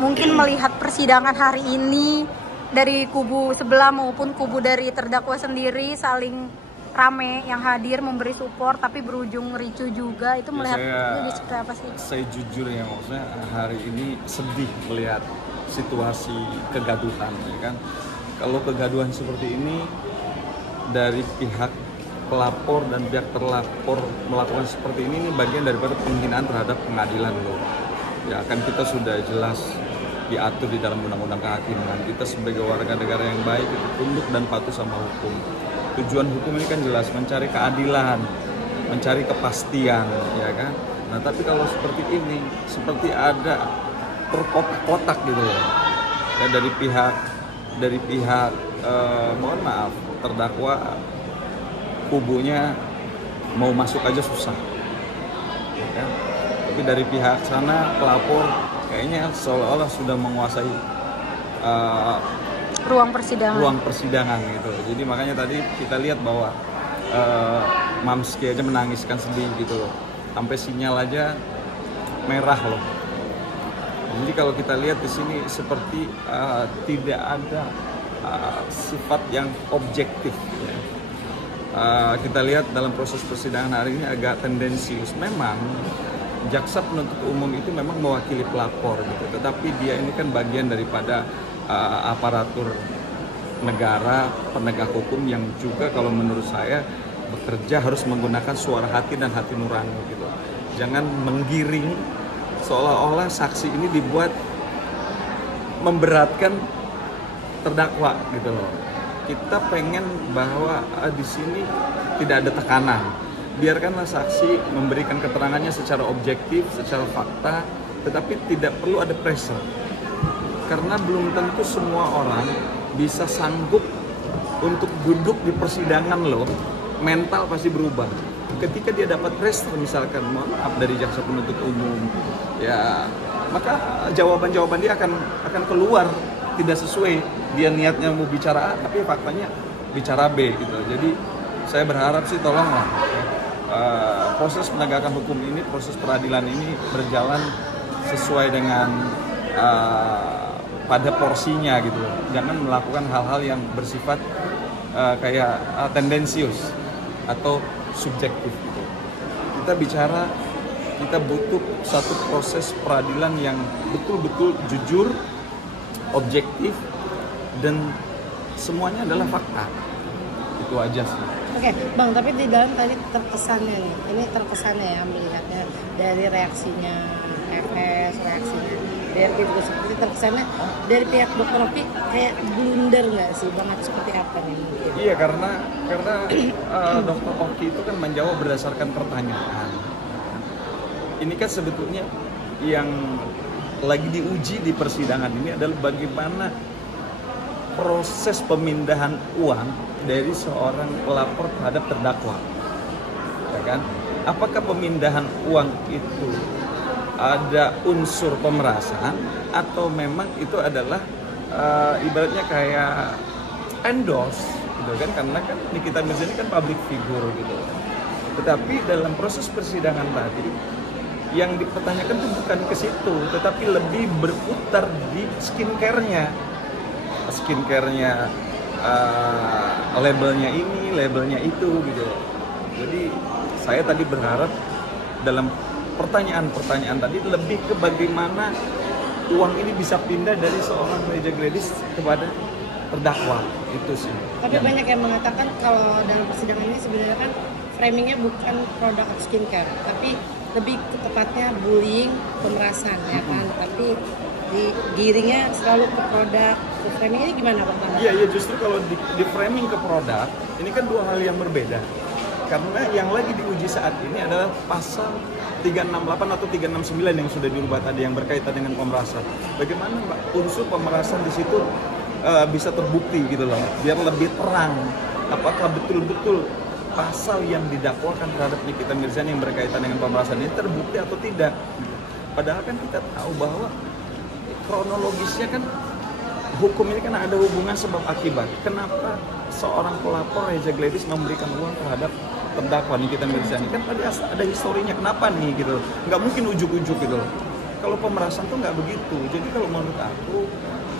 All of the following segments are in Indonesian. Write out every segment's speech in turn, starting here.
mungkin melihat persidangan hari ini dari kubu sebelah maupun kubu dari terdakwa sendiri saling rame yang hadir memberi support tapi berujung ricu juga, itu melihat ini seperti apa sih? Saya jujur ya, maksudnya hari ini sedih melihat situasi kegaduhan, ya kan. Kalau kegaduhan seperti ini dari pihak pelapor dan pihak terlapor melakukan seperti ini bagian daripada penghinaan terhadap pengadilan loh. Ya kan kita sudah jelas diatur di dalam undang-undang kehakiman. Kita sebagai warga negara yang baik itu tunduk dan patuh sama hukum. Tujuan hukum ini kan jelas mencari keadilan, mencari kepastian, ya kan. Nah tapi kalau seperti ini, seperti ada terkotak-kotak gitu ya. Ya dari pihak mohon maaf terdakwa kubunya mau masuk aja susah, ya kan? Tapi dari pihak sana pelapor kayaknya seolah-olah sudah menguasai ruang persidangan gitu. Jadi makanya tadi kita lihat bahwa Mamski aja menangiskan sedih gitu loh, sampai sinyal aja merah loh. Jadi kalau kita lihat di sini seperti tidak ada sifat yang objektif. Ya. Kita lihat dalam proses persidangan hari ini agak tendensius. Memang jaksa penuntut umum itu memang mewakili pelapor gitu, tetapi dia ini kan bagian daripada aparatur negara, penegak hukum yang juga kalau menurut saya bekerja harus menggunakan suara hati dan hati nurani gitu. Jangan menggiring seolah-olah saksi ini dibuat memberatkan terdakwa gitu loh. Kita pengen bahwa di sini tidak ada tekanan. Biarkanlah saksi memberikan keterangannya secara objektif, secara fakta, tetapi tidak perlu ada pressure. Karena belum tentu semua orang bisa sanggup untuk duduk di persidangan loh. Mental pasti berubah. Ketika dia dapat pressure misalkan, mohon maaf dari jaksa penuntut umum, ya maka jawaban-jawaban dia akan keluar tidak sesuai. Dia niatnya mau bicara A tapi faktanya bicara B gitu. Jadi saya berharap sih tolonglah proses penegakan hukum ini, proses peradilan ini berjalan sesuai dengan pada porsinya gitu. Jangan melakukan hal-hal yang bersifat kayak tendensius atau subjektif gitu. Kita butuh satu proses peradilan yang betul-betul jujur, objektif, dan semuanya adalah fakta. Itu aja sih. Oke, Bang, tapi di dalam tadi terkesannya nih, ini terkesannya ya melihatnya dari reaksinya FS, reaksinya DRP juga seperti terkesannya dari pihak Dr. Oki kayak blunder nggak sih, Bang, atau seperti apa nih? Iya, karena Dr. Oki itu kan menjawab berdasarkan pertanyaan. Ini kan sebetulnya yang lagi diuji di persidangan ini adalah bagaimana proses pemindahan uang dari seorang pelapor terhadap terdakwa, ya kan? Apakah pemindahan uang itu ada unsur pemerasan atau memang itu adalah ibaratnya kayak endorse, gitu kan? Karena kan Nikita Mirzani kan public figure gitu. Tetapi dalam proses persidangan tadi yang dipertanyakan itu bukan ke situ, tetapi lebih berputar di skincare-nya, labelnya ini, labelnya itu gitu. Jadi saya tadi berharap dalam pertanyaan-pertanyaan tadi lebih ke bagaimana uang ini bisa pindah dari seorang Reza Gladys kepada terdakwa, itu sih. Tapi banyak yang mengatakan kalau dalam persidangan ini sebenarnya kan framingnya bukan produk skincare, tapi lebih tepatnya bullying, pemerasan ya kan, tapi digiringnya selalu ke produk. Ke framing ini gimana Pak? Iya, justru kalau di framing ke produk, ini kan dua hal yang berbeda. Karena yang lagi diuji saat ini adalah pasal 368 atau 369 yang sudah dirubah tadi yang berkaitan dengan pemerasan. Bagaimana Mbak unsur pemerasan di situ bisa terbukti gitu loh, biar lebih terang apakah betul-betul pasal yang didakwakan terhadap Nikita Mirzani yang berkaitan dengan pemerasan ini terbukti atau tidak. Padahal kan kita tahu bahwa kronologisnya kan hukum ini kan ada hubungan sebab akibat. Kenapa seorang pelapor Reza Gladys memberikan uang terhadap terdakwa Nikita Mirzani? Kan tadi ada historinya, kenapa nih gitu. Nggak mungkin ujuk-ujuk gitu. Kalau pemerasan tuh nggak begitu. Jadi kalau menurut aku,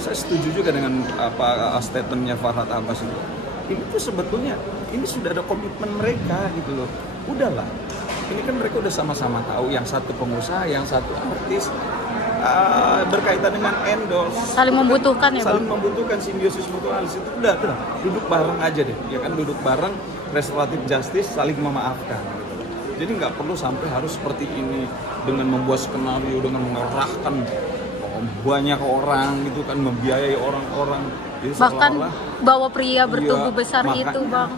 saya setuju juga dengan apa statementnya Farhad Abbas itu. Ini tuh sebetulnya ini sudah ada komitmen mereka gitu loh. Udahlah, ini kan mereka udah sama-sama tahu, yang satu pengusaha, yang satu artis, berkaitan dengan endorse. Saling membutuhkan ya, saling Bang? membutuhkan, simbiosis mutualis itu udah duduk bareng aja deh, ya kan, duduk bareng, restoratif justice, saling memaafkan gitu loh. Jadi nggak perlu sampai harus seperti ini dengan membuat skenario, dengan mengerahkan banyak orang gitu kan, membiayai orang-orang. Jadi Bahkan seolah-olah, bawa pria bertubuh iya, besar makanya itu, Bang.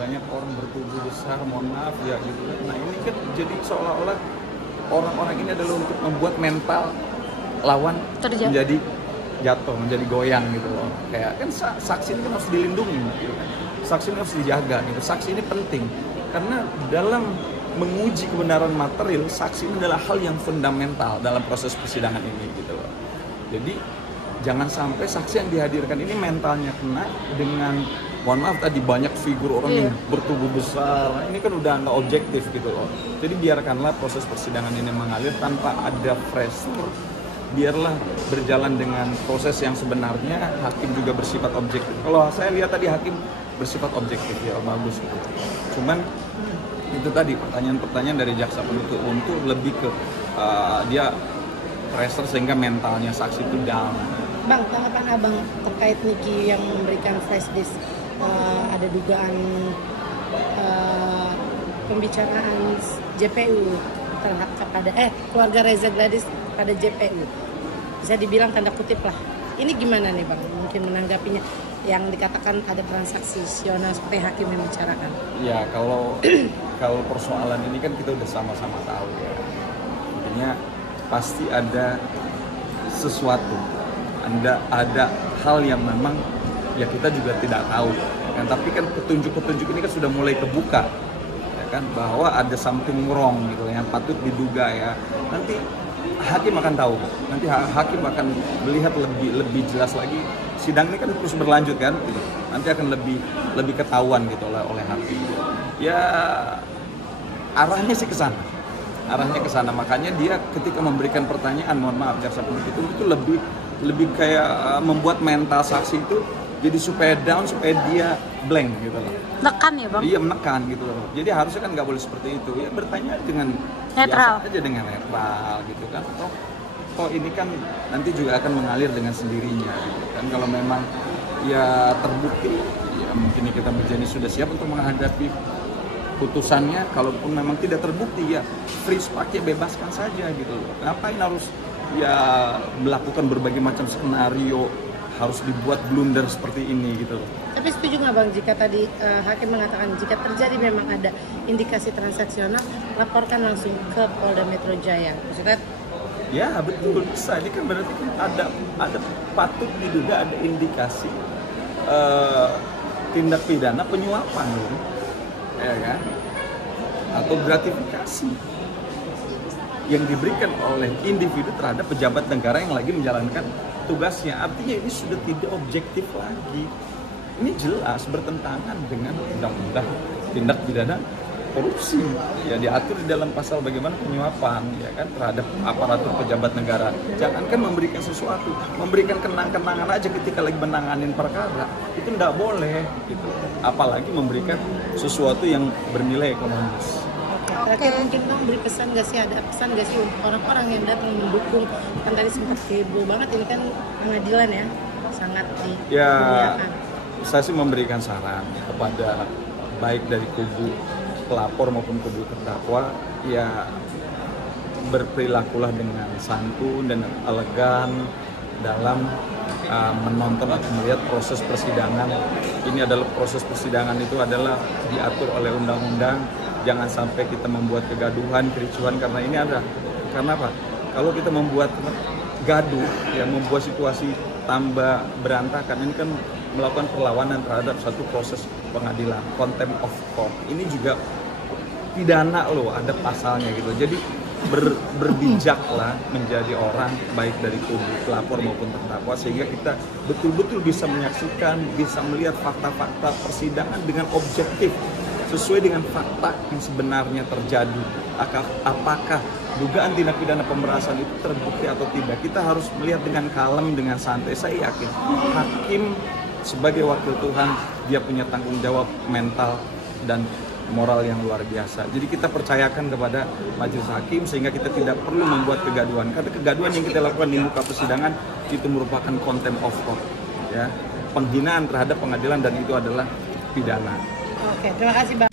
banyak orang bertubuh besar, mohon maaf ya gitu. Nah ini kan jadi seolah-olah orang-orang ini adalah untuk membuat mental lawan menjadi jatuh, menjadi goyang gitu loh. Kayak kan saksi ini kan harus dilindungi gitu kan. Saksi ini harus dijaga gitu. Saksi ini penting karena dalam menguji kebenaran material, saksi ini adalah hal yang fundamental dalam proses persidangan ini gitu loh. Jadi jangan sampai saksi yang dihadirkan ini mentalnya kena dengan, mohon maaf tadi, banyak figur orang yang bertubuh besar. Ini kan udah nggak objektif gitu loh. Jadi biarkanlah proses persidangan ini mengalir tanpa ada pressure. Biarlah berjalan dengan proses yang sebenarnya. Hakim juga bersifat objektif. Kalau saya lihat tadi hakim bersifat objektif, ya bagus gitu. Cuman itu tadi pertanyaan-pertanyaan dari jaksa penuntut umum itu lebih ke dia pressure sehingga mentalnya saksi itu down. Bang, tanggapan abang terkait Niki yang memberikan flash disk, ada dugaan pembicaraan JPU terhadap kepada keluarga Reza Gladys pada JPU, bisa dibilang tanda kutip lah. Ini gimana nih Bang? Mungkin menanggapinya yang dikatakan ada transaksi sional seperti hakim yang bicarakan. Ya kalau persoalan ini kan kita udah sama-sama tahu ya. Intinya pasti ada sesuatu, ada hal yang memang ya kita juga tidak tahu kan, tapi kan petunjuk-petunjuk ini kan sudah mulai kebuka ya kan, bahwa ada something wrong gitu yang patut diduga ya. Nanti hakim akan tahu, nanti hakim akan melihat lebih jelas lagi. Sidang ini kan terus berlanjut kan gitu. Nanti akan lebih ketahuan gitu oleh hakim ya, arahnya sih ke sana. Makanya dia ketika memberikan pertanyaan, mohon maaf jaksa penuntut itu lebih kayak membuat mental saksi itu jadi supaya down, supaya dia blank gitu loh. Menekan ya Bang? Iya, menekan gitu loh. Jadi harusnya kan nggak boleh seperti itu. Ya bertanya dengan netral biasa aja, dengan netral gitu kan. Toh ini kan nanti juga akan mengalir dengan sendirinya gitu kan. Kalau memang ya terbukti, ya mungkin kita berjanji sudah siap untuk menghadapi putusannya. Kalaupun memang tidak terbukti, ya free spark, ya bebaskan saja gitu loh. Ngapain harus ya melakukan berbagai macam skenario, harus dibuat blunder seperti ini gitu loh. Tapi setuju nggak Bang jika tadi hakim mengatakan jika terjadi memang ada indikasi transaksional, laporkan langsung ke Polda Metro Jaya. Maksudnya? Ya betul, bisa. Ini kan berarti kan ada patut diduga ada indikasi tindak pidana penyuapan loh. Ya kan? Atau gratifikasi yang diberikan oleh individu terhadap pejabat negara yang lagi menjalankan tugasnya. Artinya ini sudah tidak objektif lagi. Ini jelas bertentangan dengan undang-undang tindak pidana korupsi. Ya diatur di dalam pasal bagaimana penyuapan ya kan terhadap aparatur pejabat negara. Jangankan memberikan sesuatu, memberikan kenang-kenangan aja ketika lagi menanganin perkara itu tidak boleh gitu. Apalagi memberikan sesuatu yang bernilai ekonomis. Oke. Mungkin Bang beri pesan nggak sih, ada pesan nggak sih untuk orang-orang yang datang mendukung? Kan tadi sempat heboh banget, ini kan pengadilan ya, sangat dimuliakan. Saya sih memberikan saran kepada baik dari kubu pelapor maupun kubu terdakwa, ya berperilakulah dengan santun dan elegan dalam menonton atau melihat proses persidangan. Ini adalah proses persidangan itu adalah diatur oleh undang-undang. Jangan sampai kita membuat kegaduhan, kericuhan, karena ini ada. Karena apa? Kalau kita membuat gaduh, ya membuat situasi tambah berantakan, ini kan melakukan perlawanan terhadap satu proses pengadilan, contempt of court. Ini juga pidana loh, ada pasalnya gitu. Jadi berbijaklah menjadi orang baik dari kubu pelapor maupun terdakwa, sehingga kita betul-betul bisa menyaksikan, bisa melihat fakta-fakta persidangan dengan objektif, sesuai dengan fakta yang sebenarnya terjadi. Apakah dugaan tindak pidana pemerasan itu terbukti atau tidak? Kita harus melihat dengan kalem, dengan santai. Saya yakin hakim sebagai wakil Tuhan, dia punya tanggung jawab mental dan moral yang luar biasa. Jadi kita percayakan kepada majelis hakim sehingga kita tidak perlu membuat kegaduhan. Karena kegaduhan yang kita lakukan di muka persidangan itu merupakan contempt of court, ya, penghinaan terhadap pengadilan, dan itu adalah pidana. Oke, terima kasih Bang.